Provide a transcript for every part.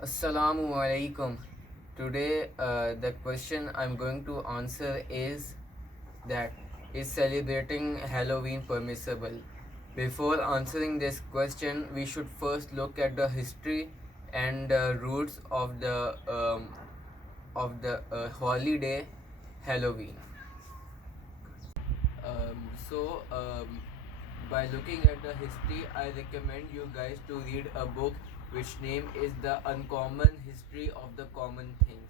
Assalamu alaikum. Today, the question I'm going to answer is that is celebrating Halloween permissible? Before answering this question, we should first look at the history and roots of the holiday Halloween. So, by looking at the history, I recommend you guys to read a book which name is The Uncommon History of the Common Things.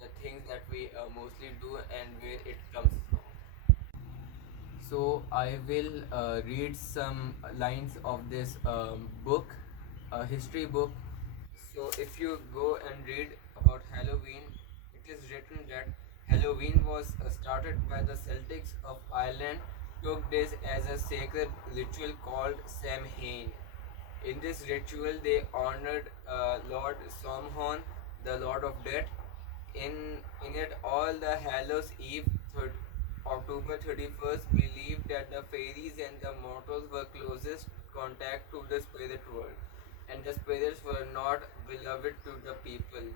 The things that we mostly do and where it comes from. So I will read some lines of this book, a history book. So if you go and read about Halloween, it is written that Halloween was started by the Celtics of Ireland, took this as a sacred ritual called Samhain. In this ritual, they honored Lord Samhain, the Lord of Death. In it, all the Hallows Eve, October 31st, believed that the fairies and the mortals were closest contact to the spirit world, and the spirits were not beloved to the people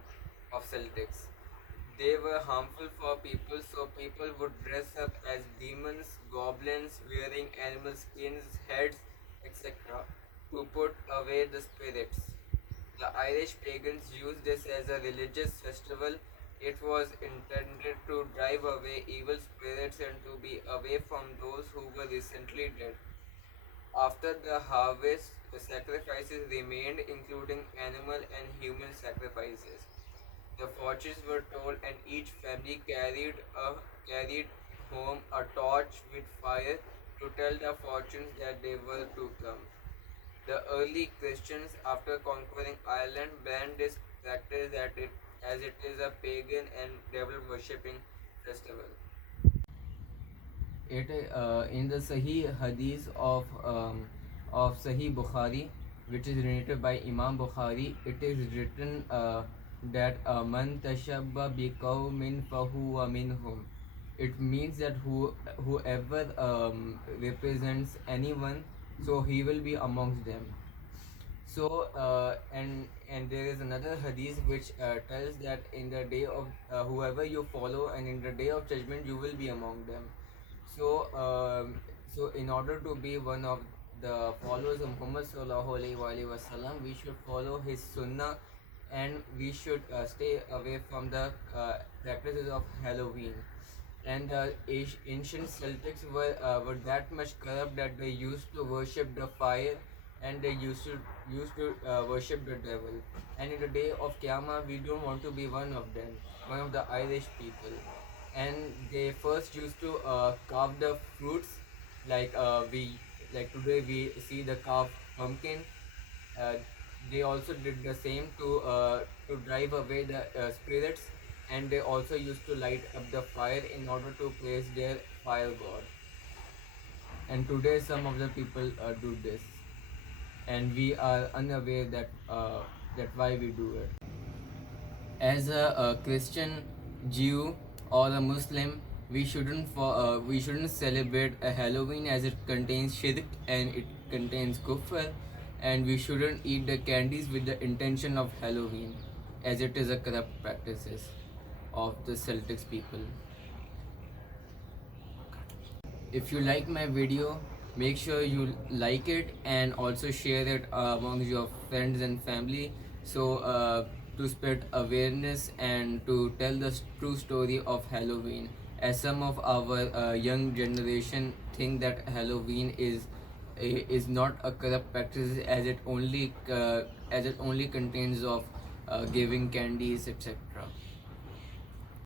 of Celtics. They were harmful for people, so people would dress up as demons, goblins, wearing animal skins, heads, etc., to put away the spirits. The Irish pagans used this as a religious festival. It was intended to drive away evil spirits and to be away from those who were recently dead. After the harvest, the sacrifices remained, including animal and human sacrifices. The fortunes were told, and each family carried home a torch with fire to tell the fortunes that they were to come. The early Christians, after conquering Ireland, banned this practice as it is a pagan and devil worshipping festival. In the Sahih Hadith of Sahih Bukhari, which is narrated by Imam Bukhari, it is written that man tashabba biqawmin fahuwa minhum. It means that whoever represents anyone, so he will be amongst them. So and there is another hadith which tells that in the day of whoever you follow, and in the day of judgment you will be among them. So in order to be one of the followers of Muhammad sallallahu alaihi wasallam, we should follow his sunnah, and we should stay away from the practices of Halloween. And the ancient Celtics were that much corrupt that they used to worship the fire, and they used to worship the devil. And in the day of Qiyamah, we don't want to be one of them, one of the Irish people. And they first used to carve the fruits, like we like today we see the carved pumpkin. uh, they also did the same to drive away the spirits, and they also used to light up the fire in order to praise their fire god. And today some of the people do this, and we are unaware that why we do it. As a Christian, Jew, or a Muslim, we shouldn't celebrate a Halloween, as it contains shirk and it contains kufr, and we shouldn't eat the candies with the intention of Halloween, as it is a corrupt practices of the Celtics people. If you like my video, make sure you like it and also share it among your friends and family, so to spread awareness and to tell the true story of Halloween, as some of our young generation think that Halloween is not a corrupt practice, as it only contains of giving candies, etc.